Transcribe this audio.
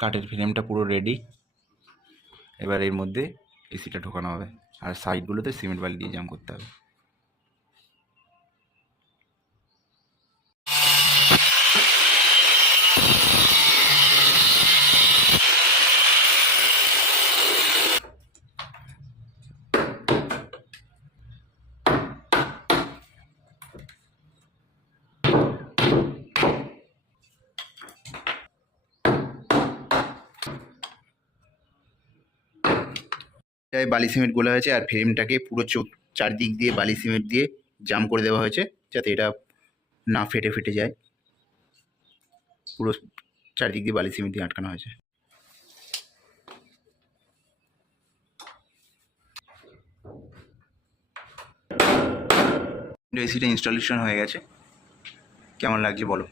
কাঠের ফ্রেমটা পুরো রেডি। এবার এর মধ্যে এসিটা ঢোকানো হবে, আর সাইডগুলোতে সিমেন্ট বালি দিয়ে জাম করতে হবে। বালি সিমেন্ট গোলা হয়েছে, আর ফ্রেমটাকে পুরো চারদিক দিয়ে বালি সিমেন্ট দিয়ে জাম করে দেওয়া হয়েছে, যাতে এটা না ফেটে যায়। পুরো চারদিক দিয়ে বালি সিমেন্ট দিয়ে আটকানো হয়েছে। এসিটা ইনস্টলেশন হয়ে গেছে, কেমন লাগছে বলো।